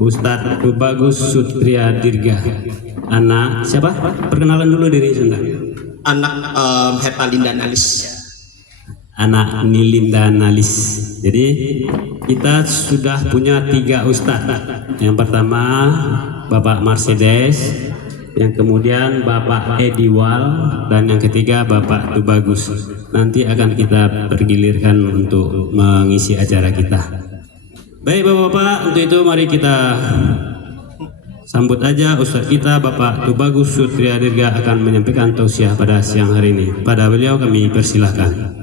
Ustadz Tubagus Sutria Dirga. Anak siapa? Perkenalan dulu diri sebentar. Anak Hertalinda Nalis. Anak Nilinda Nalis. Jadi kita sudah punya 3 ustadz. Yang pertama Bapak Mercedes, yang kemudian Bapak Ediwal, dan yang ketiga Bapak Tubagus. Nanti akan kita pergilirkan untuk mengisi acara kita. Baik Bapak-bapak, untuk itu mari kita sambut aja Ustadz kita Bapak Tubagus Sutria Dirga akan menyampaikan tausiah pada siang hari ini. Pada beliau kami persilahkan.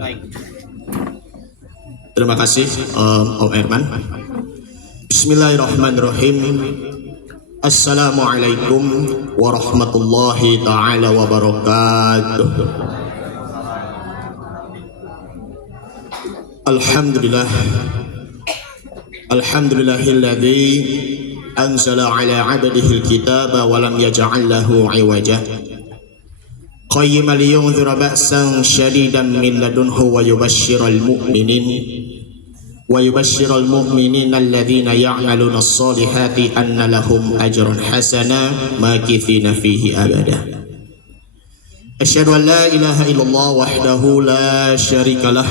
Terima kasih Om Herman. Bismillahirrahmanirrahim. Assalamualaikum warahmatullahi ta'ala wabarakatuh. Alhamdulillah. Alhamdulillahilladzi anzala ala 'abdihi al-kitaba wa lam yaj'al lahu 'iwaja. Qayyiman liyunzira ba'san syadidan min ladunhu wa yubashshiral mu'minin alladhina ya'maluna as-solihati anna lahum ajran hasana makithina fihi abada. Asyhadu an la ilaha illallah wahdahu la syarika lah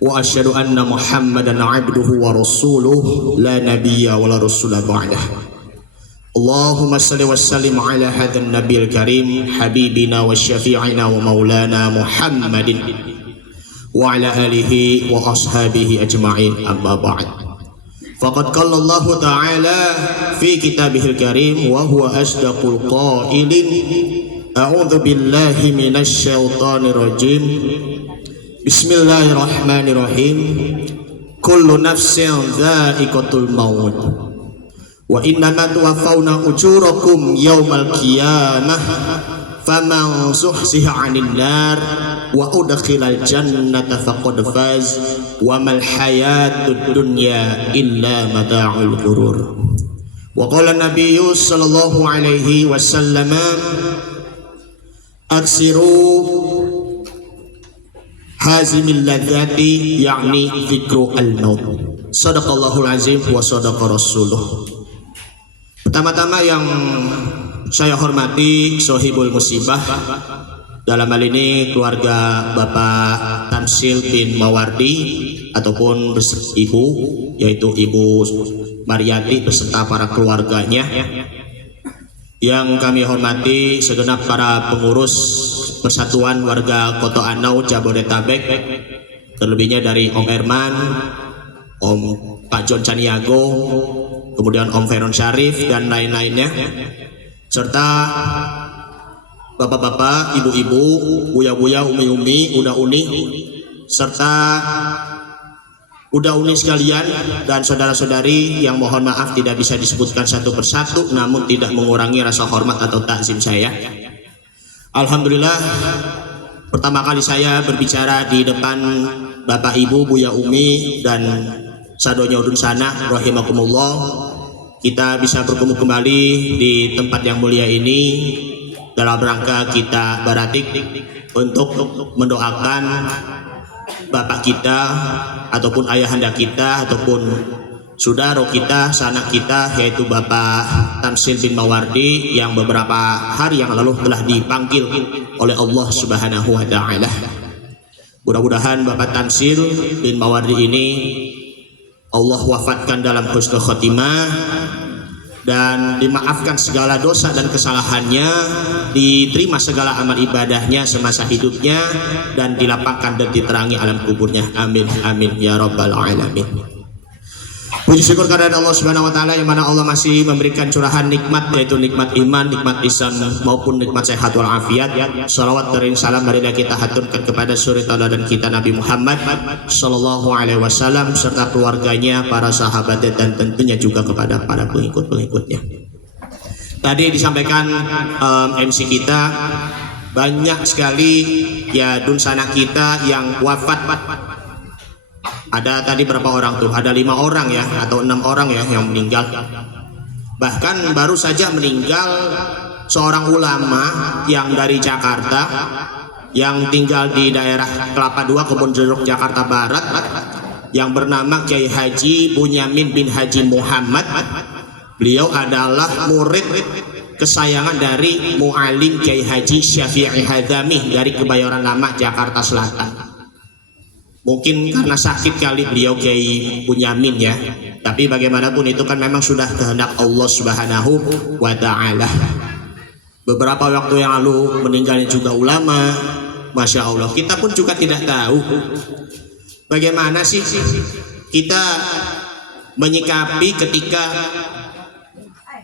wa asyhadu anna Muhammadan 'abduhu wa rasuluhu la nabiyya wa la rasula ba'dah. Allahumma salli wa sallim ala hadzal nabiyil karim habibina wa syafi'ina wa maulana Muhammadin wa ala alihi wa ashabihi ajma'in, amma ba'd. Faqad qala Allah ta'ala fi kitabihil karim wa huwa asdaqul qailin. A'udzu billahi minasy syaithanir rajim. Bismillahirrahmanirrahim. Kullu nafsin dha'iqatul maut wa innama tuwaffawna ujurakum yawmal qiyamah faman zuhziha 'anil nar wa udkhilal jannata faqad faz wa mal hayatud dunya illa mata'ul ghurur. Wa qala nabiyyu sallallahu alaihi wasallam aksiru hazimil ladzati yakni dzikru al-maut. Shadaqallahul azim wa shadaqa rasuluh. Pertama-tama yang saya hormati Sohibul Musibah, dalam hal ini keluarga Bapak Tamsil bin Mawardi ataupun ibu, yaitu Ibu Mariati beserta para keluarganya. Yang kami hormati segenap para pengurus Persatuan Warga Koto Anau Jabodetabek, terlebihnya dari Om Herman, Om Pak John Caniago, kemudian Om Feron Syarif dan lain-lainnya, serta bapak-bapak, ibu-ibu, buya-buya, umi-umi, uda-uni, serta uda-uni sekalian dan saudara-saudari yang mohon maaf tidak bisa disebutkan satu persatu, namun tidak mengurangi rasa hormat atau takzim saya. Alhamdulillah, pertama kali saya berbicara di depan Bapak Ibu, Buya Umi dan Sadonya Udun Sana rahimakumullah, kita bisa bertemu kembali di tempat yang mulia ini dalam rangka kita baratik untuk mendoakan bapak kita ataupun ayahanda kita ataupun saudara kita, sanak kita, yaitu Bapak Tamsil bin Mawardi yang beberapa hari yang lalu telah dipanggil oleh Allah Subhanahu wa ta'ala. Mudah-mudahan Bapak Tamsil bin Mawardi ini Allah wafatkan dalam husnul khotimah dan dimaafkan segala dosa dan kesalahannya, diterima segala amal ibadahnya semasa hidupnya, dan dilapangkan dan diterangi alam kuburnya. Amin amin ya rabbal alamin. Puji syukur kehadirat Allah Subhanahu wa taala, yang mana Allah masih memberikan curahan nikmat, yaitu nikmat iman, nikmat ihsan maupun nikmat sehat wal afiat. Shalawat dan salam marilah kita haturkan kepada suri tauladan kita Nabi Muhammad sallallahu alaihi wasallam serta keluarganya, para sahabat dan tentunya juga kepada para pengikut-pengikutnya. Tadi disampaikan MC kita banyak sekali ya dunsana kita yang wafat. Ada tadi berapa orang tuh? Ada 5 orang ya, atau 6 orang ya yang meninggal. Bahkan baru saja meninggal seorang ulama yang dari Jakarta, yang tinggal di daerah Kelapa II, Kebon Jeruk, Jakarta Barat, yang bernama Kiai Haji Bunyamin bin Haji Muhammad, Beliau adalah murid kesayangan dari Muallim Kiai Haji Syafi'i Hadzami dari Kebayoran Lama, Jakarta Selatan. Mungkin karena sakit kali beliau Kiai Bunyamin ya, tapi bagaimanapun itu kan memang sudah kehendak Allah Subhanahu wa Ta'ala. Beberapa waktu yang lalu meninggalnya juga ulama, Masya Allah. Kita pun juga tidak tahu bagaimana sih kita menyikapi ketika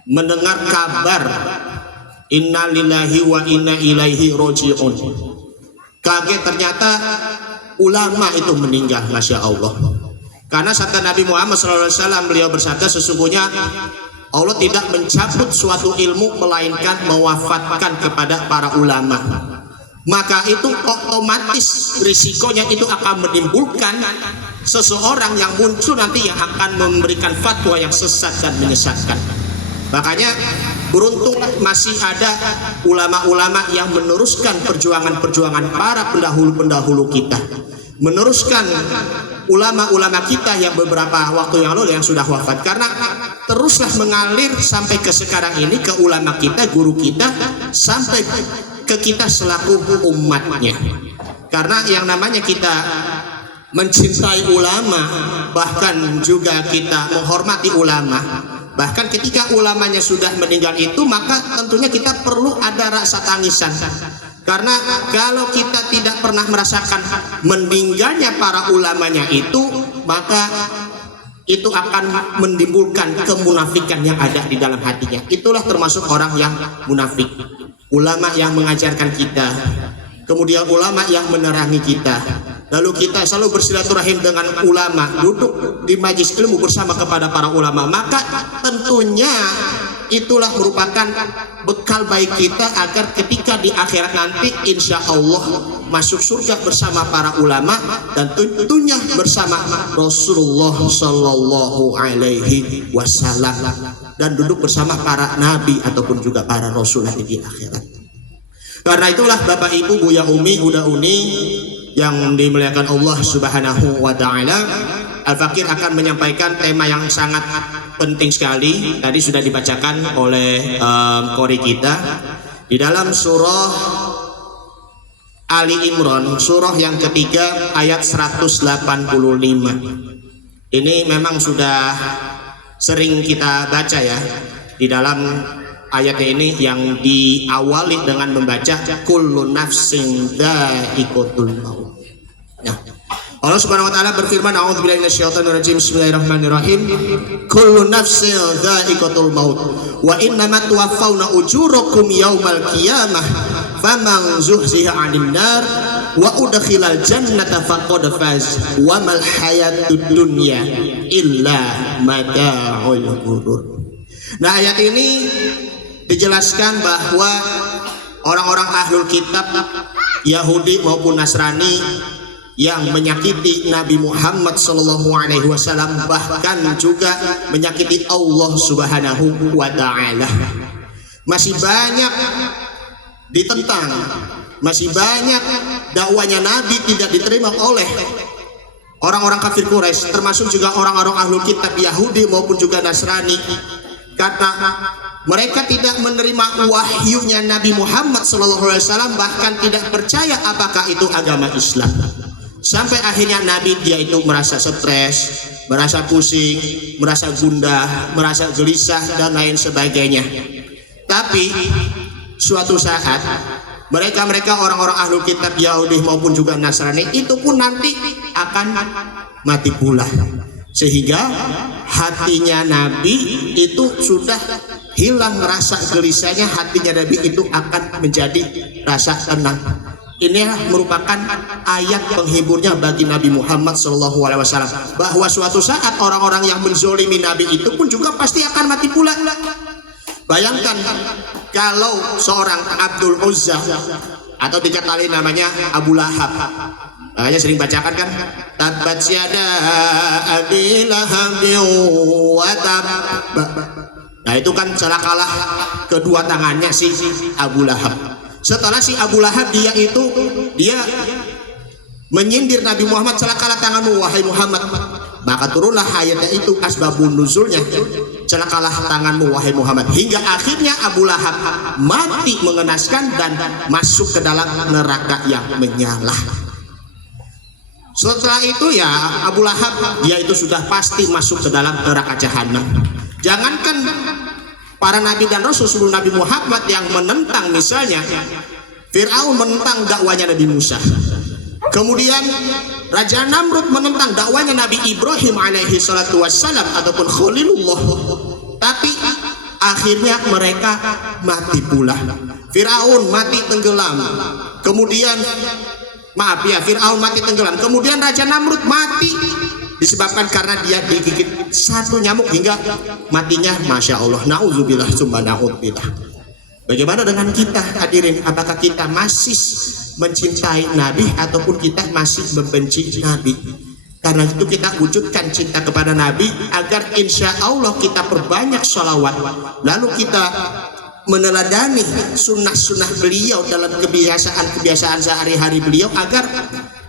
mendengar kabar inna lillahi wa inna ilaihi roji'un. Kaget ternyata ulama itu meninggal, Masya Allah. Karena sabda Nabi Muhammad SAW, beliau bersabda, sesungguhnya Allah tidak mencabut suatu ilmu melainkan mewafatkan kepada para ulama. Maka itu otomatis risikonya itu akan menimbulkan seseorang yang muncul nanti yang akan memberikan fatwa yang sesat dan menyesatkan. Makanya beruntunglah masih ada ulama-ulama yang meneruskan perjuangan-perjuangan para pendahulu-pendahulu kita, meneruskan ulama-ulama kita yang beberapa waktu yang lalu yang sudah wafat, karena teruslah mengalir sampai ke sekarang ini ke ulama kita, guru kita, sampai ke kita selaku umatnya. Karena yang namanya kita mencintai ulama, bahkan juga kita menghormati ulama, bahkan ketika ulamanya sudah meninggal itu, maka tentunya kita perlu ada rasa tangisan. Karena kalau kita tidak pernah merasakan meninggalnya para ulamanya itu, maka itu akan menimbulkan kemunafikan yang ada di dalam hatinya. Itulah termasuk orang yang munafik. Ulama yang mengajarkan kita, kemudian ulama yang menerangi kita, lalu kita selalu bersilaturahim dengan ulama, duduk di majelis ilmu bersama kepada para ulama, maka tentunya itulah merupakan bekal baik kita agar ketika di akhirat nanti insya Allah masuk surga bersama para ulama dan tentunya bersama Rasulullah Sallallahu Alaihi Wasallam dan duduk bersama para nabi ataupun juga para rasul di akhirat. Karena itulah Bapak Ibu, Buya Umi, Uda Uni yang dimuliakan Allah Subhanahu wa Ta'ala, Al-Fakir akan menyampaikan tema yang sangat penting sekali. Tadi sudah dibacakan oleh qori kita di dalam surah Ali Imran, surah yang ketiga ayat 185. Ini memang sudah sering kita baca ya. Di dalam ayatnya ini yang diawali dengan membaca kullu nafsin dha'iqatul maut. Nah, Allah Subhanahu wa taala berfirman, a'udzubillahi minasyaitonir rajim, bismillahirrahmanirrahim, kullu nafsin dha'iqatul maut wa innamat tuwaffawna ujurakum yaumal qiyamah faman zuhziha 'anil nar wa udkhilal jannata faqad faz wa mal hayatud dunya illa mata'ul ghurur. Nah, ayat ini dijelaskan bahwa orang-orang ahlul kitab Yahudi maupun Nasrani yang menyakiti Nabi Muhammad Sallallahu Alaihi Wasallam, bahkan juga menyakiti Allah Subhanahu wa Ta'ala, masih banyak ditentang, masih banyak dakwanya Nabi tidak diterima oleh orang-orang kafir Quraisy, termasuk juga orang-orang ahlul kitab Yahudi maupun juga Nasrani, karena mereka tidak menerima wahyunya Nabi Muhammad SAW, bahkan tidak percaya apakah itu agama Islam. Sampai akhirnya Nabi dia itu merasa stres, merasa pusing, merasa gundah, merasa gelisah dan lain sebagainya. Tapi suatu saat mereka orang-orang ahlul kitab Yahudi maupun juga Nasrani itu pun nanti akan mati pula, sehingga hatinya Nabi itu sudah hilang rasa gelisahnya, hatinya Nabi itu akan menjadi rasa tenang. Ini merupakan ayat penghiburnya bagi Nabi Muhammad SAW, bahwa suatu saat orang-orang yang menzolimi Nabi itu pun juga pasti akan mati pula. Bayangkan kalau seorang Abdul Uzza atau dikatakan namanya Abu Lahab, makanya sering bacakan kan, tabat yada abi lahabin wa tab. Nah itu kan celakalah kedua tangannya si Abu Lahab. Setelah si Abu Lahab dia menyindir Nabi Muhammad, celakalah tanganmu wahai Muhammad, maka turunlah ayatnya itu, asbabun nuzulnya celakalah tanganmu wahai Muhammad, hingga akhirnya Abu Lahab mati mengenaskan dan masuk ke dalam neraka yang menyala. Setelah itu ya Abu Lahab dia itu sudah pasti masuk ke dalam neraka jahanam. Jangankan para nabi dan rasul sebelum Nabi Muhammad yang menentang, misalnya Fir'aun menentang dakwanya Nabi Musa, kemudian Raja Namrud menentang dakwanya Nabi Ibrahim alaihi salatu wassalam ataupun Khalilullah, tapi akhirnya mereka mati pula. Fir'aun mati tenggelam, kemudian Fir'aun mati tenggelam, kemudian Raja Namrud mati disebabkan karena dia digigit satu nyamuk hingga matinya, masya Allah, na'udzubillah summa na'udzubillah. Bagaimana dengan kita hadirin, apakah kita masih mencintai Nabi ataupun kita masih membenci Nabi? Karena itu kita wujudkan cinta kepada Nabi agar insya Allah kita perbanyak sholawat, lalu kita meneladani sunnah-sunnah beliau dalam kebiasaan sehari-hari beliau, agar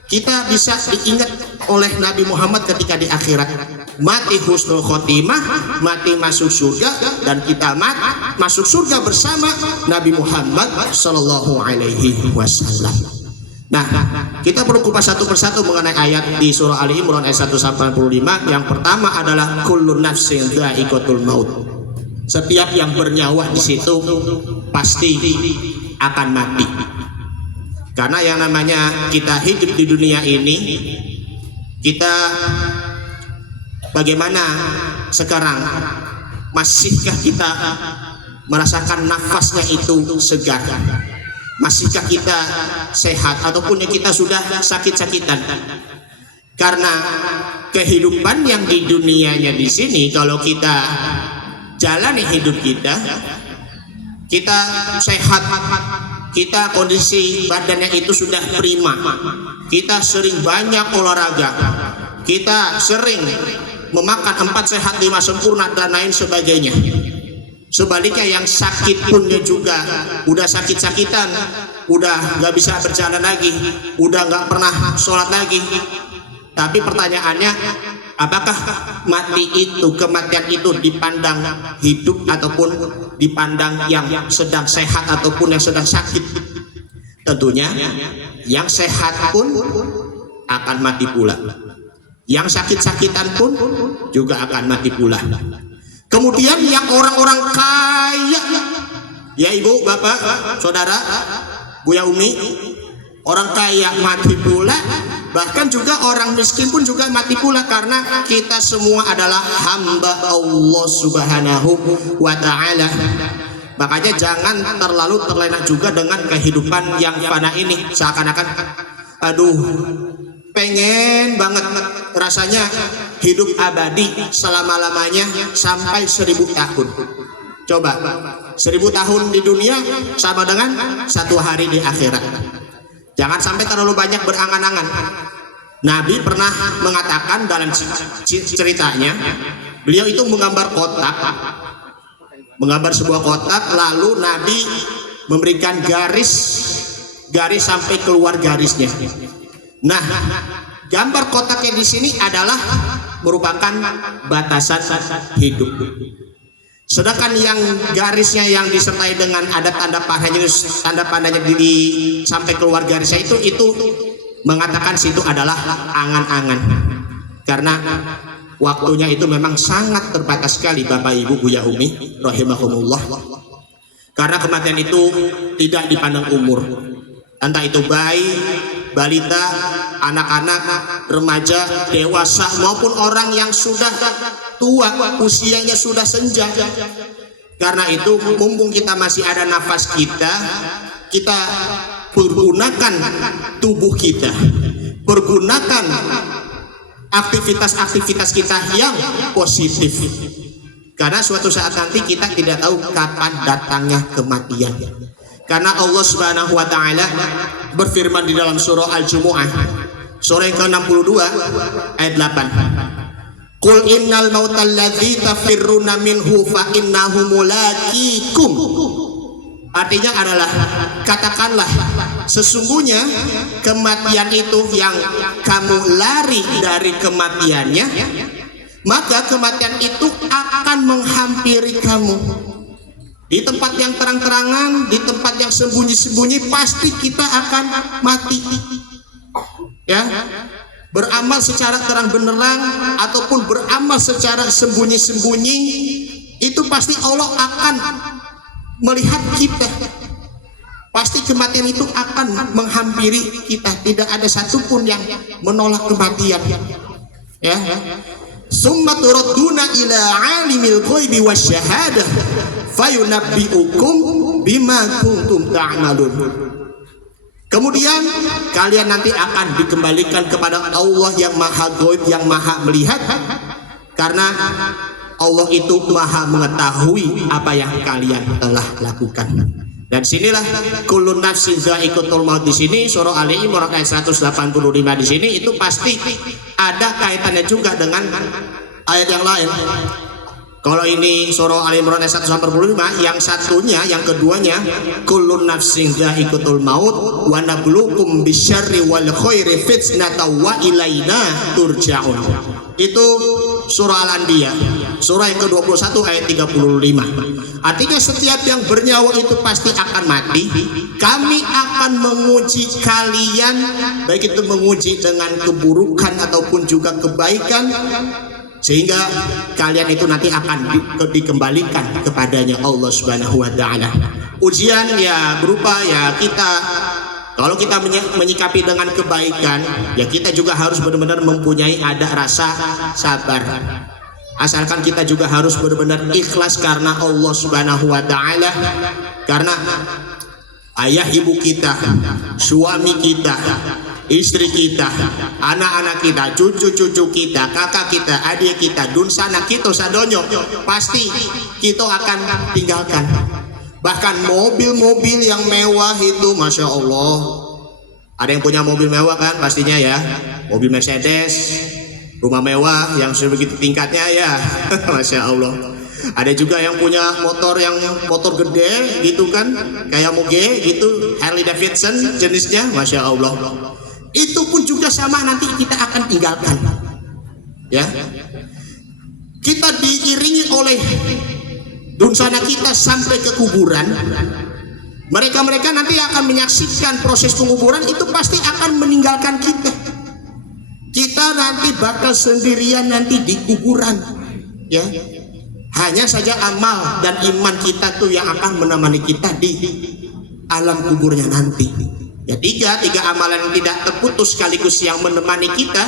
kita bisa diingat oleh Nabi Muhammad ketika di akhirat. Mati husnul khotimah, mati masuk surga, dan kita masuk surga bersama Nabi Muhammad sallallahu alaihi wasallam. Nah, kita perlu kupas satu persatu mengenai ayat di surah Ali Imran ayat 185. Yang pertama adalah kullu nafsin dha'iqatul maut. Setiap yang bernyawa di situ pasti akan mati. Karena yang namanya kita hidup di dunia ini, kita bagaimana sekarang, masihkah kita merasakan nafasnya itu segar? Masihkah kita sehat ataupun kita sudah sakit-sakitan? Karena kehidupan yang di dunianya di sini, kalau kita jalani hidup kita sehat, kita kondisi badannya itu sudah prima, kita sering banyak olahraga, kita sering memakan 4 sehat 5 sempurna dan lain sebagainya. Sebaliknya yang sakit pun juga udah sakit-sakitan, udah nggak bisa berjalan lagi, udah nggak pernah sholat lagi. Tapi pertanyaannya, apakah kematian itu dipandang hidup ataupun dipandang yang sedang sehat ataupun yang sedang sakit? Tentunya yang sehat pun akan mati pula, yang sakit-sakitan pun juga akan mati pula. Kemudian yang orang-orang kaya, ya ibu, bapak, saudara, Buya Umi, orang kaya mati pula, bahkan juga orang miskin pun juga mati pula, karena kita semua adalah hamba Allah subhanahu wa ta'ala. Makanya jangan terlalu terlena juga dengan kehidupan yang fana ini, seakan-akan aduh pengen banget rasanya hidup abadi selama-lamanya sampai 1000 tahun. Coba 1000 tahun di dunia sama dengan 1 hari di akhirat. Jangan sampai terlalu banyak berangan-angan. Nabi pernah mengatakan dalam ceritanya, beliau itu menggambar sebuah kotak, lalu Nabi memberikan garis sampai keluar garisnya. Nah, gambar kotaknya di sini adalah merupakan batasan hidup. Sedangkan yang garisnya yang disertai dengan ada tanda panahnya di sampai keluar garisnya itu mengatakan situ adalah angan-angan. Karena waktunya itu memang sangat terbatas sekali, Bapak Ibu, Buya Umi rahimahumullah. Karena kematian itu tidak dipandang umur, entah itu bayi, balita, anak-anak, remaja, dewasa, maupun orang yang sudah tua, usianya sudah senja. Karena itu mumpung kita masih ada nafas kita pergunakan tubuh kita, pergunakan aktivitas-aktivitas kita yang positif. Karena suatu saat nanti kita tidak tahu kapan datangnya kematian. Karena Allah Subhanahu wa taala berfirman di dalam surah Al-Jumu'ah surah yang ke-62 ayat 8. Qul innal mautal ladzi tafirruna minhu fa innahu mulaqikum. Artinya adalah, katakanlah sesungguhnya kematian itu yang kamu lari dari kematiannya, maka kematian itu akan menghampiri kamu. Di tempat yang terang-terangan, di tempat yang sembunyi-sembunyi, pasti kita akan mati. Ya, beramal secara terang benderang ataupun beramal secara sembunyi-sembunyi, itu pasti Allah akan melihat kita. Pasti kematian itu akan menghampiri kita. Tidak ada satupun yang menolak kematian. Ya. Summa turadduna ila alimil ghaibi wasyahadah fayunabbiukum bima kuntum ta'malun. Kemudian kalian nanti akan dikembalikan kepada Allah yang maha ghaib, yang maha melihat, karena Allah itu maha mengetahui apa yang kalian telah lakukan. Dan sinilah kullu nafsin dha'iqatul maut. Di sini surah Ali Imran ayat 185 di sini itu pasti ada kaitannya juga dengan ayat yang lain. Kalau ini surah Ali Imran ayat 185, yang satunya, yang keduanya kullu nafsin dha'iqatul maut wa nabluukum bisyarri wal khairi fitnatan wa ilaina turja'un. Itu surah Al-Anbiya, surah yang ke-21 ayat 35. Artinya setiap yang bernyawa itu pasti akan mati. Kami akan menguji kalian, baik itu menguji dengan keburukan ataupun juga kebaikan, sehingga kalian itu nanti akan dikembalikan kepadanya Allah Subhanahu wa taala. Ujian ya berupa ya kita, kalau kita menyikapi dengan kebaikan, ya kita juga harus benar-benar mempunyai ada rasa sabar. Asalkan kita juga harus benar-benar ikhlas karena Allah Subhanahu wa taala, karena ayah ibu kita, suami kita, istri kita, anak-anak kita, cucu-cucu kita, kakak kita, adik kita, dunsana kita sadonyo, pasti kita akan tinggalkan. Bahkan mobil-mobil yang mewah itu, Masya Allah, ada yang punya mobil mewah kan pastinya ya, mobil Mercedes, rumah mewah yang sebegitu tingkatnya ya. Masya Allah. Ada juga yang punya motor gede gitu kan, kayak moge gitu, Harley Davidson jenisnya, Masya Allah. Itu pun juga sama, nanti kita akan tinggalkan. Ya, kita diiringi oleh dunsana kita sampai ke kuburan. Mereka nanti akan menyaksikan proses penguburan, itu pasti akan meninggalkan kita. Kita nanti bakal sendirian nanti di kuburan. Ya, hanya saja amal dan iman kita tuh yang akan menemani kita di alam kuburnya nanti. Ya, tiga amalan yang tidak terputus sekaligus yang menemani kita.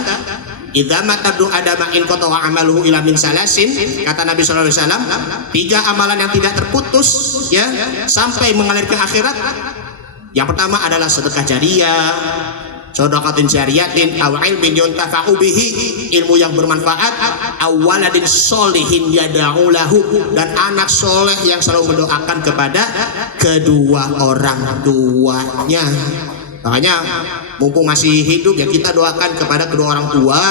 Idza matabdu adama in qata'a amaluhu ila min salasin, kata Nabi sallallahu alaihi wasallam, tiga amalan yang tidak terputus ya sampai mengalir ke akhirat. Yang pertama adalah sedekah jariyah, sedekatun jariyatin, aw ilmin yuntafa'u bihi, ilmu yang bermanfaat, aw waladin sholihin yad'u lahu, dan anak soleh yang selalu mendoakan kepada kedua orang tuanya. Makanya mumpung masih hidup ya kita doakan kepada kedua orang tua.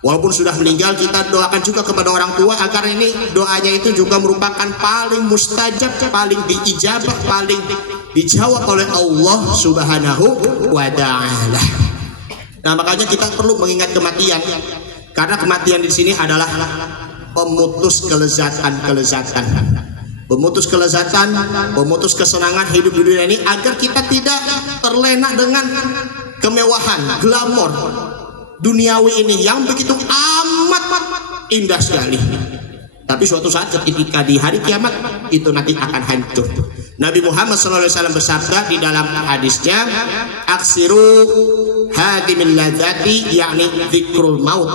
Walaupun sudah meninggal kita doakan juga kepada orang tua, agar ini doanya itu juga merupakan paling mustajab, paling diijabah, paling dijawab oleh Allah Subhanahu wa taala. Nah, makanya kita perlu mengingat kematian, karena kematian di sini adalah pemutus kelezatan, pemutus kelezatan, pemutus kesenangan hidup di dunia ini, agar kita tidak terlena dengan kemewahan, glamor duniawi ini yang begitu amat indah sekali. Tapi suatu saat ketika di hari kiamat itu nanti akan hancur. Nabi Muhammad SAW bersabda di dalam hadisnya, aksiru hadimil ladzati, yakni dzikrul maut.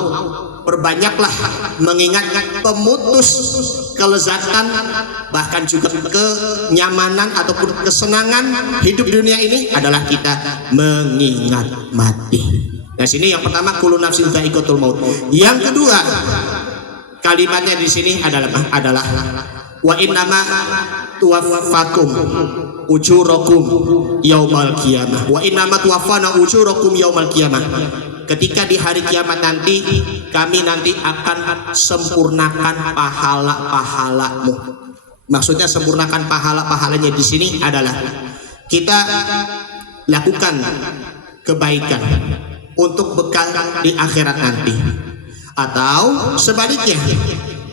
Perbanyaklah mengingat pemutus kelezatan, bahkan juga kenyamanan ataupun kesenangan hidup di dunia ini adalah kita mengingat mati. Nah, sini yang pertama kullu nafsin dha'iqatul maut. Yang kedua, kalimatnya di sini adalah wa innama tuwaffakum ujurakum yaumal qiyamah. Wa innama tuwaffana ujurakum yaumal qiyamah. Ketika di hari kiamat nanti, kami nanti akan sempurnakan pahala-pahalamu. Maksudnya sempurnakan pahala-pahalanya di sini adalah kita lakukan kebaikan untuk bekal di akhirat nanti. Atau sebaliknya,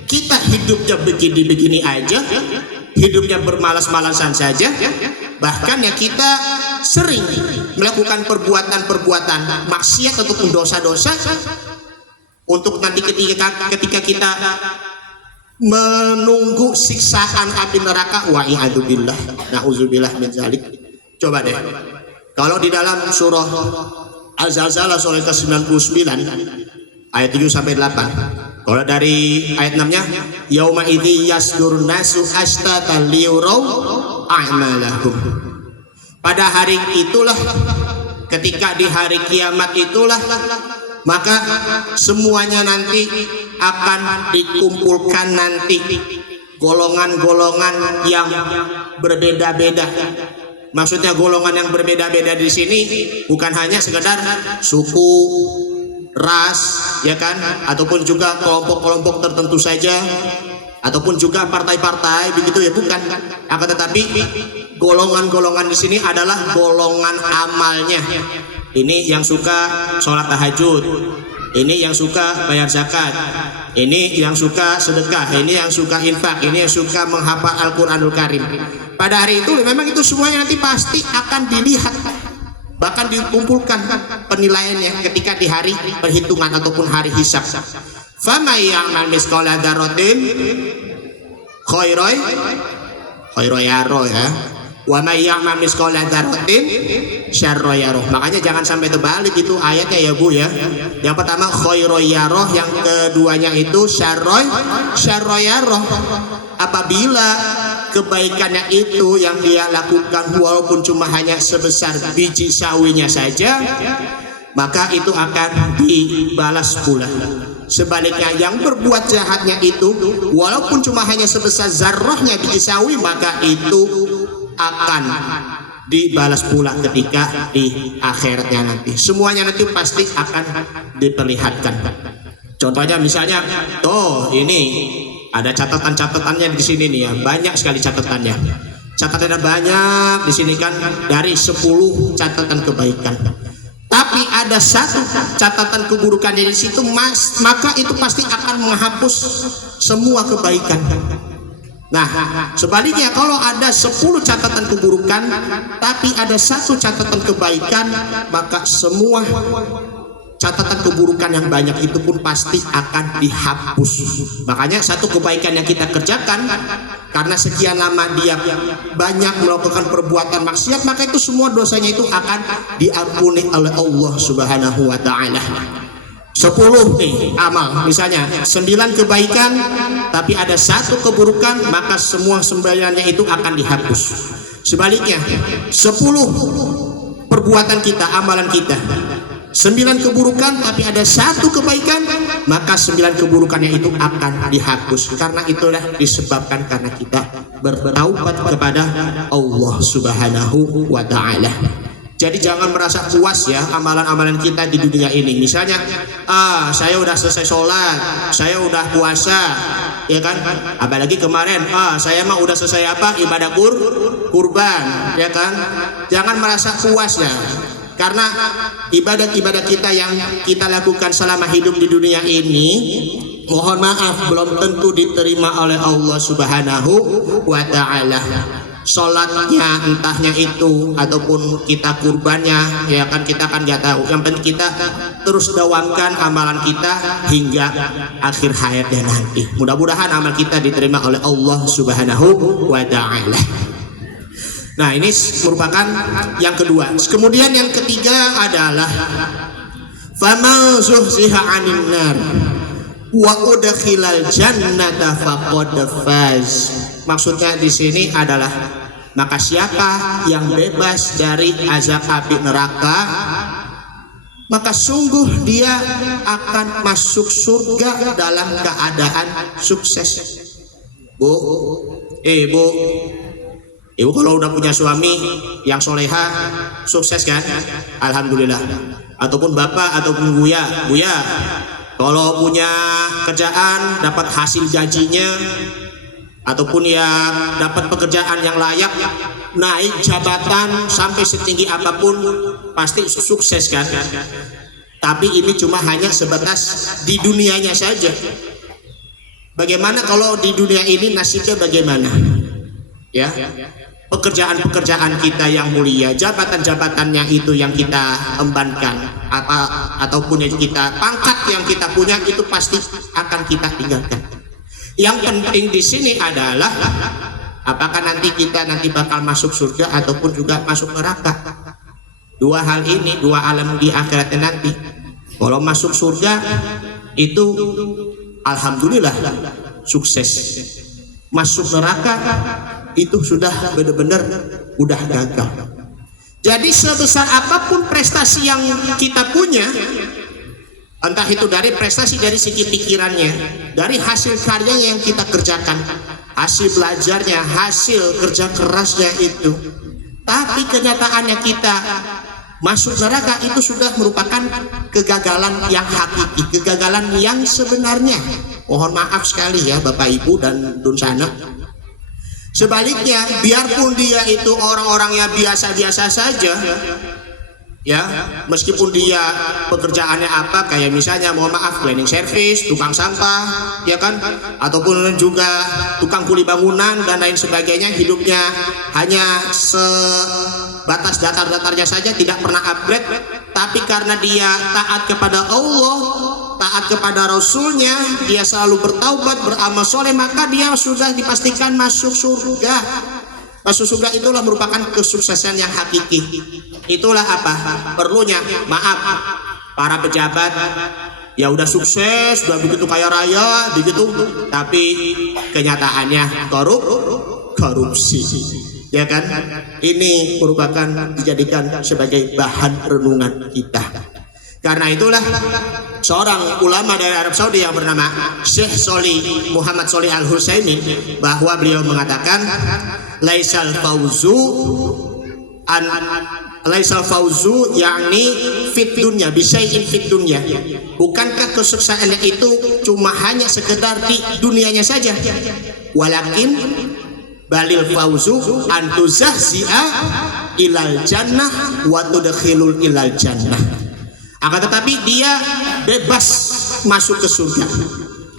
kita hidupnya begini-begini aja, hidupnya bermalas-malasan saja, bahkan ya kita sering melakukan perbuatan-perbuatan maksiat ataupun dosa-dosa, untuk nanti ketika kita menunggu siksaan api neraka, wa'iyadzubillah, na'udzubillah min zalik. Coba deh, kalau di dalam surah Al-Zalzalah surah ke-99 ayat 7 sampai 8, kalau dari ayat 6-nya, yauma idzi yasdur nasu ashtatan liyurau a'malahum. Pada hari itulah, ketika di hari kiamat itulah, maka semuanya nanti akan dikumpulkan, nanti golongan-golongan yang berbeda-beda. Maksudnya golongan yang berbeda-beda di sini bukan hanya sekedar suku, ras, ya kan, ataupun juga kelompok-kelompok tertentu saja, ataupun juga partai-partai begitu ya, bukan. Akan tetapi golongan-golongan di sini adalah golongan amalnya. Ini yang suka sholat tahajud, ini yang suka bayar zakat, ini yang suka sedekah, ini yang suka infak, ini yang suka menghafal Al-Quranul Karim. Pada hari itu memang itu semuanya nanti pasti akan dilihat, bahkan dikumpulkan penilaiannya ketika di hari perhitungan ataupun hari hisab. Famay ya'mal misqala dzarratin khairan yara, ya. Wa may ya'mal misqala dzarratin syarra yarah. Makanya jangan sampai terbalik itu ayatnya ya Bu ya. Yang pertama khairan yarah, yang keduanya itu syarra yarah. Apabila kebaikannya itu yang dia lakukan walaupun cuma hanya sebesar biji sawinya saja, maka itu akan dibalas pula. Sebaliknya yang berbuat jahatnya itu walaupun cuma hanya sebesar zarrahnya biji sawi, maka itu akan dibalas pula ketika di akhiratnya nanti. Semuanya nanti pasti akan diperlihatkan. Contohnya misalnya, ini ada catatan-catatannya di sini nih ya, banyak sekali catatannya. Catatannya banyak di sini kan, dari 10 catatan kebaikan. Tapi ada satu catatan keburukan di situ, maka itu pasti akan menghapus semua kebaikan. Nah, sebaliknya kalau ada 10 catatan keburukan tapi ada satu catatan kebaikan, maka semua catatan keburukan yang banyak itu pun pasti akan dihapus. Makanya satu kebaikan yang kita kerjakan, karena sekian lama dia banyak melakukan perbuatan maksiat, maka itu semua dosanya itu akan diampuni oleh Allah Subhanahu wa ta'ala. 10 nih amal, misalnya 9 kebaikan tapi ada satu keburukan, maka semua sembayangannya itu akan dihapus. Sebaliknya 10 perbuatan kita, amalan kita, 9 keburukan tapi ada satu kebaikan, maka 9 keburukannya itu akan dihapus. Karena itulah disebabkan karena kita bertaubat kepada Allah Subhanahu wa ta'ala. Jadi jangan merasa puas ya amalan-amalan kita di dunia ini. Misalnya, saya udah selesai sholat, saya udah puasa, ya kan? Apalagi kemarin, saya mah udah selesai ibadah kurban, ya kan? Jangan merasa puas ya, karena ibadah-ibadah kita yang kita lakukan selama hidup di dunia ini, mohon maaf, belum tentu diterima oleh Allah Subhanahu wa ta'ala. Sholatnya entahnya itu ataupun kita kurbannya, ya kan, kita kan nggak tahu. Yang penting kita terus dawamkan amalan kita hingga akhir hayatnya nanti. Mudah-mudahan amal kita diterima oleh Allah Subhanahu wa ta'ala. Nah, ini merupakan yang kedua. Kemudian yang ketiga adalah faman zuhziha 'anil nar wa udkhilal jannata faqad faz. Maksudnya di sini adalah, maka siapa yang bebas dari azab api neraka, maka sungguh dia akan masuk surga dalam keadaan sukses. Ibu kalau udah punya suami yang soleha, sukses kan? Alhamdulillah. Ataupun bapak ataupun buya, kalau punya kerjaan, dapat hasil gajinya, ataupun ya dapat pekerjaan yang layak, naik jabatan sampai setinggi apapun, pasti sukses kan? Tapi ini cuma hanya sebatas di dunianya saja. Bagaimana kalau di dunia ini nasibnya bagaimana? Ya, pekerjaan-pekerjaan kita yang mulia, jabatan-jabatannya itu yang kita embankan, ataupun yang kita pangkat yang kita punya itu pasti akan kita tinggalkan. Yang penting di sini adalah apakah nanti kita bakal masuk surga ataupun juga masuk neraka. Dua hal ini, dua alam di akhiratnya nanti. Kalau masuk surga itu alhamdulillah sukses. Masuk neraka itu sudah benar-benar udah gagal. Jadi sebesar apapun prestasi yang kita punya, entah itu dari prestasi dari segi pikirannya, dari hasil karyanya yang kita kerjakan, hasil belajarnya, hasil kerja kerasnya itu, tapi kenyataannya kita masuk neraka, itu sudah merupakan kegagalan yang hakiki, kegagalan yang sebenarnya. Mohon maaf sekali ya Bapak Ibu dan Dunsana. Sebaliknya, biarpun dia itu orang-orang yang biasa-biasa saja, ya, meskipun dia pekerjaannya apa, kayak misalnya mohon maaf cleaning service, tukang sampah, ya kan, ataupun juga tukang kuli bangunan dan lain sebagainya, hidupnya hanya sebatas datar-datarnya saja, tidak pernah upgrade. Tapi karena dia taat kepada Allah, taat kepada Rasulnya, dia selalu bertaubat, beramal soleh, maka dia sudah dipastikan masuk surga. Masuk surga itulah merupakan kesuksesan yang hakiki. Itulah apa perlunya, maaf, para pejabat ya udah sukses, udah begitu kaya raya, begitu, tapi kenyataannya korupsi, ya kan? Ini merupakan dijadikan sebagai bahan renungan kita. Karena itulah seorang ulama dari Arab Saudi yang bernama Syekh Sholih Muhammad Sholih Al Hutsaimin, bahwa beliau mengatakan laisal fauzu yakni fit dunya bisyai'in fit dunya. Bukankah kesuksesan itu cuma hanya sekedar di dunianya saja? Walakin balil fauzu antuzahzi'a ilal jannah wa tudkhilul ilal jannah. Akan tetapi dia bebas masuk ke surga.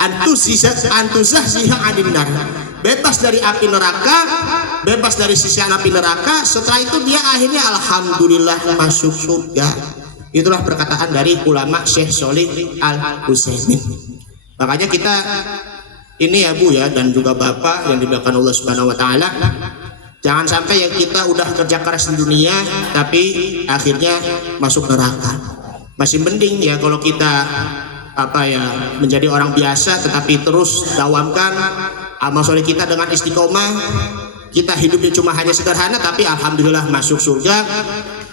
Antuzahzi'a adinar, bebas dari api neraka, bebas dari sisian api neraka. Setelah itu dia akhirnya alhamdulillah masuk surga. Itulah perkataan dari ulama Syekh Sholih Al Hutsaimin. Makanya kita ini ya Bu ya, dan juga Bapak yang dimuliakan Allah Subhanahu wa taala, jangan sampai ya kita udah kerja keras di dunia tapi akhirnya masuk neraka. Masih mending ya kalau kita menjadi orang biasa tetapi terus dawamkan amal soleh kita dengan istiqomah. Kita hidupnya cuma hanya sederhana tapi alhamdulillah masuk surga.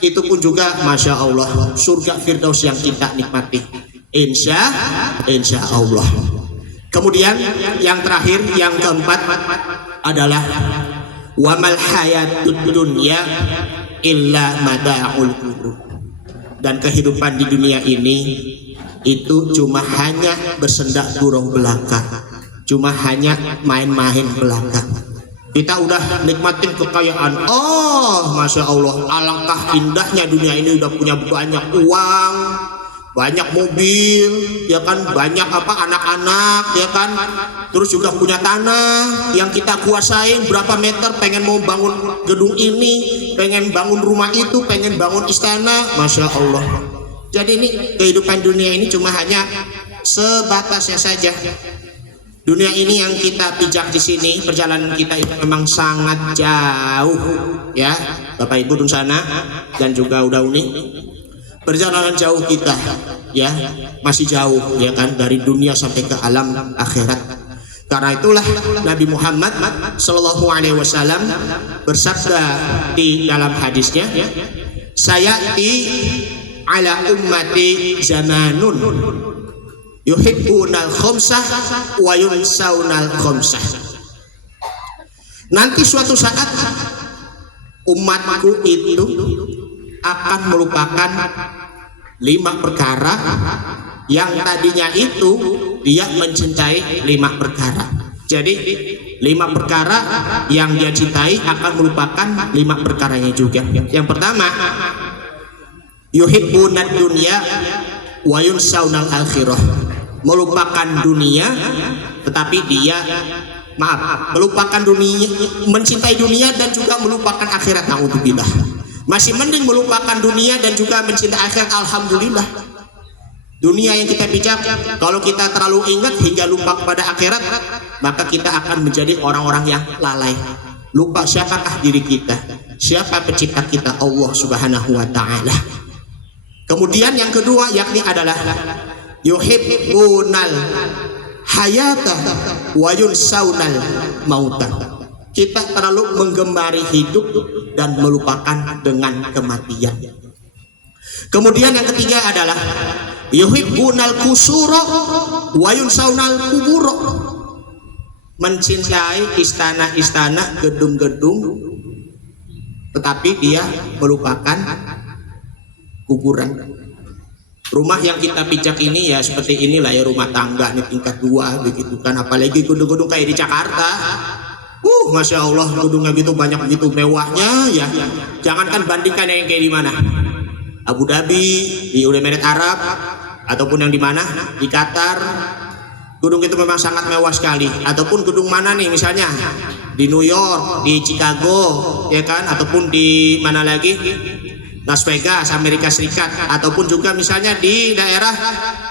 Itu pun juga masya Allah surga Firdaus yang kita nikmati, insya Allah. Kemudian yang terakhir, yang keempat adalah wamal hayatud dunya illa mata'ul ghurur. Dan kehidupan di dunia ini itu cuma hanya bersendak gurau belaka, cuma hanya main-main belaka. Kita udah nikmatin kekayaan, oh masya Allah, alangkah indahnya dunia ini, udah punya banyak uang, banyak mobil, ya kan, banyak anak-anak, ya kan, terus juga punya tanah yang kita kuasain berapa meter, pengen mau bangun gedung ini, pengen bangun rumah itu, pengen bangun istana, masya Allah. Jadi ini kehidupan dunia ini cuma hanya sebatasnya saja. Dunia ini yang kita pijak di sini, perjalanan kita itu memang sangat jauh, ya Bapak Ibu Dunsana dan juga Uda Uni. Perjalanan jauh kita ya masih jauh, ya kan, dari dunia sampai ke alam akhirat. Karena itulah Nabi Muhammad Shallallahu Alaihi Wasallam bersabda di dalam hadisnya, sayati ala ummati zamanun yuhibbunal khomsah wa yunsaunal khomsah. Nanti suatu saat umatku itu akan melupakan 5 perkara yang tadinya itu dia mencintai 5 perkara. Jadi 5 perkara yang dia cintai akan melupakan 5 perkaranya juga. Yang pertama, yuhibbunad dunya wa yunsaunal akhirah, melupakan dunia tetapi dia melupakan dunia, mencintai dunia dan juga melupakan akhirat. Naudzubillah. Masih mending melupakan dunia dan juga mencintai akhirat, alhamdulillah. Dunia yang kita bijak, kalau kita terlalu ingat hingga lupa kepada akhirat, maka kita akan menjadi orang-orang yang lalai, lupa siapakah diri kita, siapa pencipta kita, Allah Subhanahu wa ta'ala. Kemudian yang kedua yakni adalah yuhibbunal hayata wa yunsaunal mauta. Kita terlalu menggemari hidup dan melupakan dengan kematian. Kemudian yang ketiga adalah yuhibbunal kusura wa yunsaunal kubura. Mencintai istana-istana, gedung-gedung, tetapi dia melupakan kuburan. Rumah yang kita pijak ini ya seperti inilah ya, rumah tangga nih tingkat 2 begitu kan, apalagi gedung-gedung kayak di Jakarta. Masya Allah, gedungnya gitu banyak begitu mewahnya ya. Jangankan bandingkan yang kayak di mana, Abu Dhabi, di Uni Emirat Arab, ataupun yang di mana di Qatar, gedung itu memang sangat mewah sekali. Ataupun gedung mana nih misalnya di New York, di Chicago ya kan, ataupun di mana lagi, Las Vegas, Amerika Serikat, ataupun juga misalnya di daerah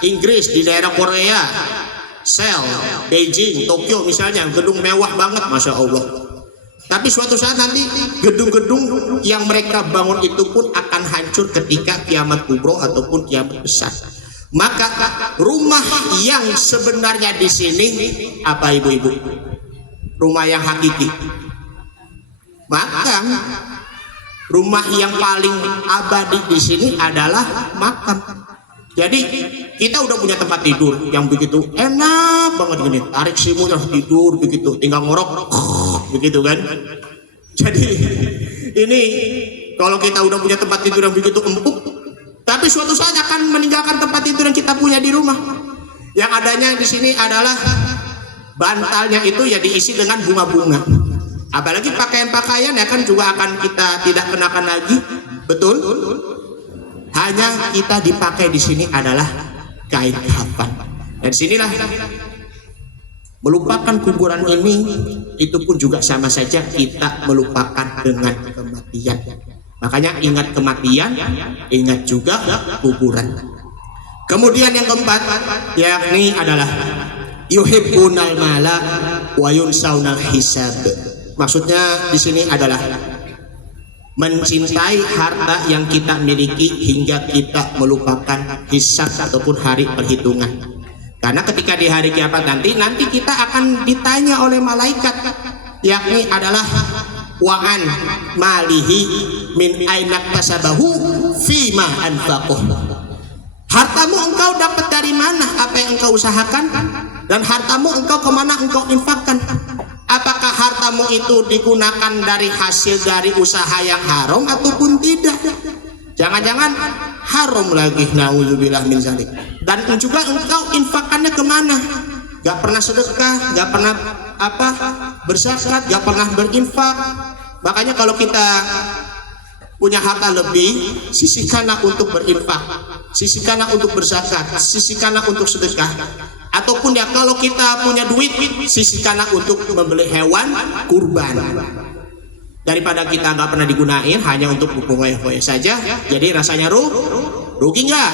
Inggris, di daerah Korea, Seoul, Beijing, Tokyo misalnya, gedung mewah banget, Masya Allah. Tapi suatu saat nanti gedung-gedung yang mereka bangun itu pun akan hancur ketika kiamat kubro ataupun kiamat besar. Maka rumah yang sebenarnya di sini apa ibu-ibu? Rumah yang hakiki. Makam. Rumah yang paling abadi di sini adalah makam. Jadi kita udah punya tempat tidur yang begitu enak banget gini, tarik selimut tidur begitu, tinggal ngorok begitu kan. Jadi ini kalau kita udah punya tempat tidur yang begitu empuk, tapi suatu saat akan meninggalkan tempat tidur yang kita punya di rumah. Yang adanya di sini adalah bantalnya itu ya diisi dengan bunga-bunga. Apalagi pakaian-pakaian ya kan juga akan kita tidak kenakan lagi, betul? Hanya kita dipakai di sini adalah kain kafan. Dan sinilah melupakan kuburan ini, itu pun juga sama saja kita melupakan dengan kematian. Makanya ingat kematian, ingat juga kuburan. Kemudian yang keempat yakni adalah yuhibbunal mala wa yunsaunal hisab. Maksudnya di sini adalah mencintai harta yang kita miliki hingga kita melupakan hisab ataupun hari perhitungan. Karena ketika di hari kiamat nanti kita akan ditanya oleh malaikat, yakni adalah wa'an malihi min ainak tasabahu fima anfaqoh. Hartamu engkau dapat dari mana, apa yang engkau usahakan, dan hartamu engkau kemana engkau infakkan. Apakah hartamu itu digunakan dari hasil dari usaha yang haram ataupun tidak? Jangan-jangan haram lagi, naudzubillah min zalik. Dan juga engkau infakannya kemana? Gak pernah sedekah, gak pernah berzakat, gak pernah berinfak. Makanya kalau kita punya harta lebih, sisihkanlah untuk berinfak, sisihkanlah untuk berzakat, sisihkanlah untuk sedekah. Ataupun ya kalau kita punya duit, sisihkanlah untuk membeli hewan kurban. Daripada kita nggak pernah digunain hanya untuk foya-foya saja, jadi rasanya rugi nggak?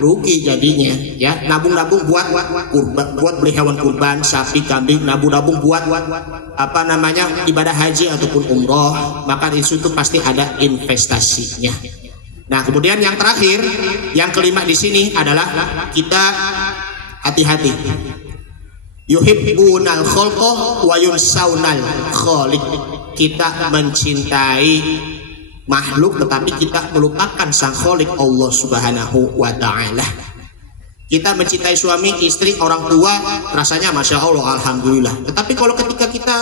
Rugi jadinya ya. Nabung-nabung buat kurban, buat beli hewan kurban, sapi, kambing, nabung-nabung buat ibadah haji ataupun umroh, maka di situ pasti ada investasinya. Nah, kemudian yang terakhir, yang kelima di sini adalah kita hati-hati. Yuhibbunal khalqa wa yunsaunal khaliq. Kita mencintai makhluk tetapi kita melupakan sang khaliq, Allah Subhanahu wa ta'ala. Kita mencintai suami, istri, orang tua, rasanya Masya Allah, alhamdulillah. Tetapi kalau ketika kita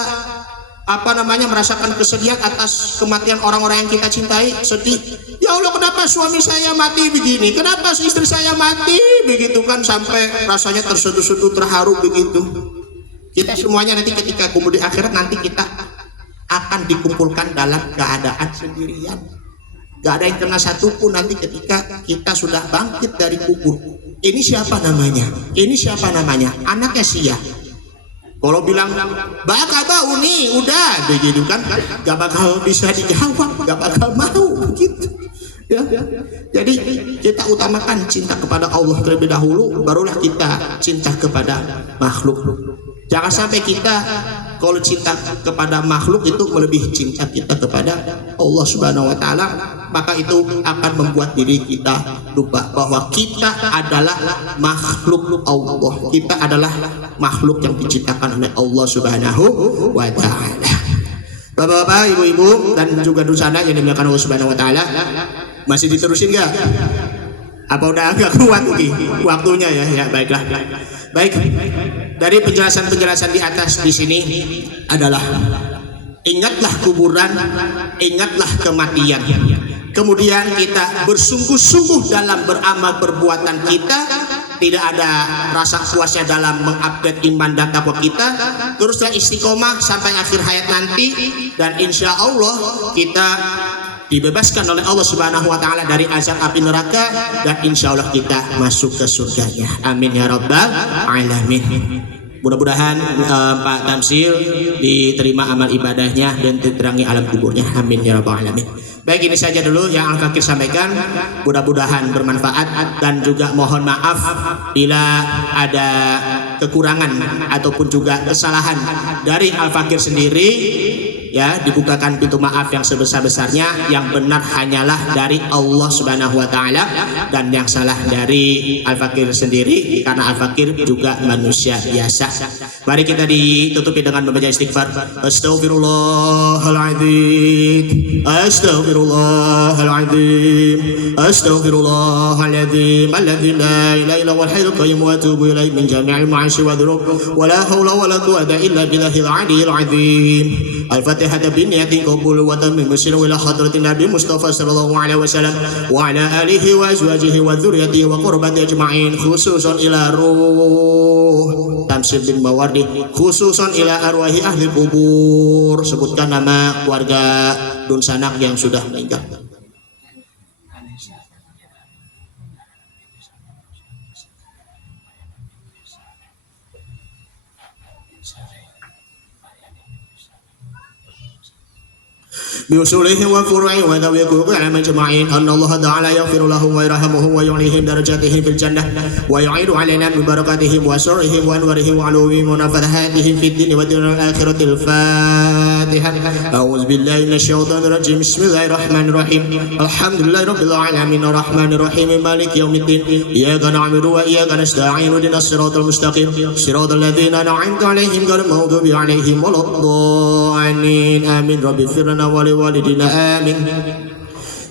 merasakan kesedihan atas kematian orang-orang yang kita cintai, sedih, ya Allah kenapa suami saya mati begini, kenapa istri saya mati begitu kan, sampai rasanya terseduh-seduh, terharu begitu. Kita semuanya nanti ketika kumpul di akhirat, nanti kita akan dikumpulkan dalam keadaan sendirian. Gak ada yang kena satupun nanti ketika kita sudah bangkit dari kubur. Ini siapa namanya? Ini siapa namanya? Anaknya Sia. Kalau bilang bakal bau nih, udah begitu kan, gak bakal bisa dijawab, gak bakal mau begitu. Ya. Jadi kita utamakan cinta kepada Allah terlebih dahulu, barulah kita cinta kepada makhluk. Jangan sampai kita kalau cinta kepada makhluk itu melebihi cinta kita kepada Allah Subhanahu wa taala, maka itu akan membuat diri kita lupa bahwa kita adalah makhluk Allah. Kita adalah makhluk yang diciptakan oleh Allah Subhanahu wa taala. Bapak-bapak, ibu-ibu dan juga dusana yang dimuliakan Allah Subhanahu wa taala, masih diterusin enggak? Apa udah agak kuat nih waktunya ya? Ya baiklah. Baik. Dari penjelasan-penjelasan di atas di sini adalah ingatlah kuburan, ingatlah kematian. Kemudian kita bersungguh-sungguh dalam beramal perbuatan kita, tidak ada rasa puasnya dalam mengupdate iman dan takwa kita. Teruslah istiqomah sampai akhir hayat nanti, dan insya Allah kita dibebaskan oleh Allah Subhanahu wa taala dari azab api neraka, dan insya Allah kita masuk ke surganya. Amin ya rabbal alamin. Mudah-mudahan Pak Tamsil diterima amal ibadahnya dan diterangi alam kuburnya. Amin ya rabbal alamin. Baik, ini saja dulu yang Al-Fakir sampaikan. Mudah-mudahan bermanfaat, dan juga mohon maaf bila ada kekurangan ataupun juga kesalahan dari Al-Fakir sendiri. Ya, dibukakan pintu maaf yang sebesar-besarnya. Yang benar hanyalah dari Allah Subhanahu wa taala, dan yang salah dari Al-Fakir sendiri, karena Al-Fakir juga manusia biasa. Mari kita ditutupi dengan membaca istighfar. Astaghfirullahaladzim, astaghfirullahaladzim, astaghfirullahaladzim, alladzi la ilaha illa huwal hayyul qayyum, wa atubu ilaihi min jami'il ma'asi wa dhunub, wa la haula wa la quwwata illa billahil aliyyil azim. Al-Fatihah binniyatin qabul wa tamim muslimin ila hadratin Nabi Mustafa sallallahu alaihi wasallam wa ala alihi wa azwajihi wa dzurriyyatihi wa qurbati ajma'in, khususan ila ruh Tamsil bin Mawardi, khususan ila arwahi ahli kubur. Sebutkan nama keluarga Dun Sanak yang sudah meninggal. بأصولهم وفروعهم وذوي حقوق على مجمعين أن الله تعالى يغفر لهم ويرحمهم ويعليهم درجاتهم في الجنة ويعيد علينا من بركاتهم وسرهم وأنوارهم وعلومهم ونفثاتهم في الدين والدنيا والآخرة. الفاتحة. أعوذ بالله من الشيطان الرجيم. بسم الله الرحمن الرحيم. الحمد لله رب العالمين الرحمن الرحيم مالك يوم الدين إياك نعبد وإياك نستعين اهدنا الصراط المستقيم صراط الذين أنعمت عليهم غير المغضوب عليهم ولا الضالين آمين. رب اغفر لنا ولوالدينا آمين.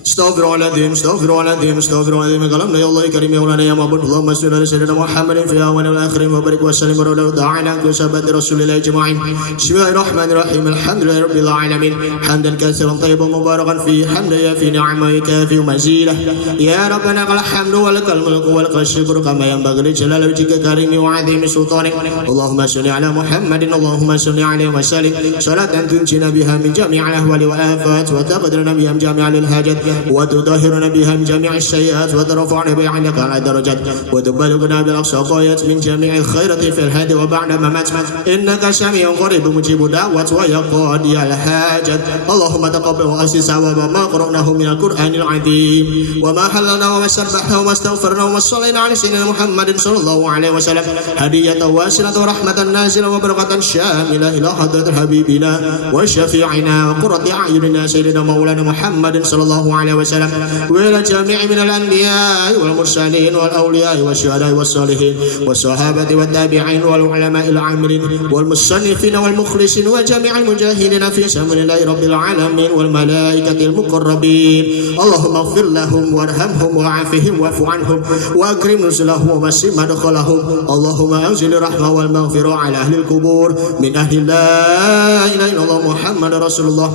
Astaghfirullahaladzim, astaghfirullahaladzim, astaghfirullahaladzim. Kalamna ya Allah karim ya ulana ya ma'bud. Allahumma salli ala sayyidina Muhammadin fi awwal wal akhirin wa barik wa sallim wa ta'ala ala sahabati Rasulillah ajma'in. Bismillahirrahmanirrahim. Alhamdulillahi rabbil alamin. Hamdan katsiran tayyiban mubarakan fi hamdan yafi ni'amahu kafi mazidah. Ya Rabbana lakal hamdu wa lakal mulku wa lakal syukru kama yanbaghi li jalali wajhika karimi wa 'azimi sultanik. Allahumma salli ala Muhammadin, Allahumma salli alaihi wa sallim salatan tunjina biha min jami'il ahwali wal afat wa taqdirna biha min jami'il hajat وتطهرنا بها من جميع السيئات وترفعنا بها عندك على الدرجات وتبلغنا بالأقصى غايات من جميع الخيرات في الهدي وبعد ممات إنك سميع قريب مجيب دعوة ويا قاضي الحاجات. اللهم تقبل وأسس وما قرأناه من القرآن العظيم وما حللنا وما سبحنا وما استغفرنا وما صلينا على سيدنا محمد صلى الله عليه وسلم هدية واسعة ورحمة نازلة وبركة شاملة إلى حضرة حبيبنا وشفيعنا وقرة أعيننا سيدنا مولانا محمد صلى الله عليه وسلم وإلى جميع من الأنبياء والمرسلين والأولياء والشهداء والصالحين والصحابة والتابعين والعلماء العاملين والمصنفين والمخلصين وجميع المجاهدين في سبيل الله رب العالمين والملائكة المقربين. اللهم اغفر لهم وارحمهم وعافهم واعف عنهم وأكرم نزلهم ووسع مدخلهم. اللهم أنزل الرحمة والمغفرة على أهل القبور من أهل لا إله إلا الله محمد رسول الله.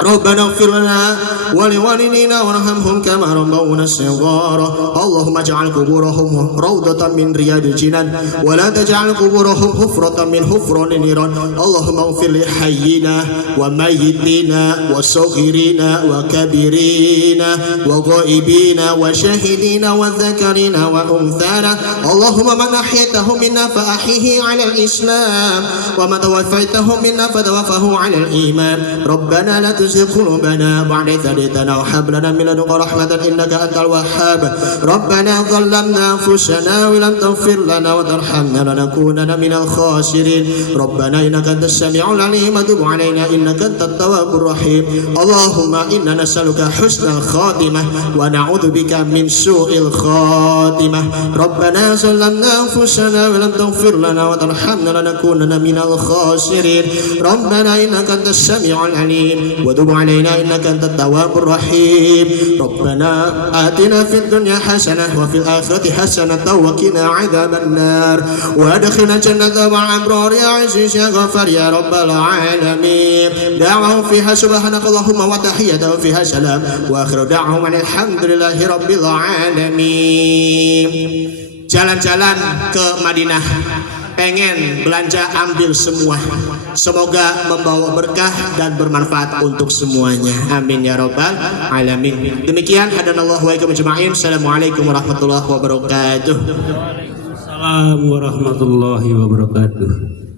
ربنا اغفر لنا ولوالدينا والوالدين وارحمهم كما ربونا صغارا اللهم اجعل قبورهم روضة من رياض الجنان ولا تجعل قبورهم حفرة من حفر النيران اللهم اغفر لحينا وميتنا وصغيرنا وكبيرنا وغائبين وشاهدين وذكرين وأنثانا اللهم من أحيته منا فأحيه على الإسلام ومن توفيته منا فتوفه على الإيمان ربنا لا تزغ قلوبنا بعد إذ هديتنا وهب لنا من لدنك رحمة إنك أنت الوهاب ربنا ظلمنا أنفسنا ولم تغفر لنا وترحمنا لنكونن من الخاسرين ربنا إنك أنت السميع العليم وتب علينا إنك أنت التواب الرحيم اللهم إنا نسألك حسن الخاتمة ونعوذ بك من سوء الخاتمة ربنا ظلمنا أنفسنا ولم تغفر لنا وترحمنا لنكونن من الخاسرين ربنا إنك أنت السميع العليم وتب علينا إنك أنت التواب الرحيم ربنا آتنا في الدنيا حسنة وفي الآخرة حسنة وقنا عذاب النار وأدخلنا الجنة مع الأبرار يا عزيز يا غفار يا رب العالمين دعوهم فيها سبحانك اللهم وتحيتهم فيها سلام وآخر دعوهم أن الحمد لله رب العالمين. Jalan-jalan ke Madinah, pengen belanja ambil semua, semoga membawa berkah dan bermanfaat untuk semuanya, amin ya rabbal alamin. Demikian hadanallahu wa iyyakum ajma'in. Assalamualaikum warahmatullahi wabarakatuh. Assalamualaikum warahmatullahi wabarakatuh.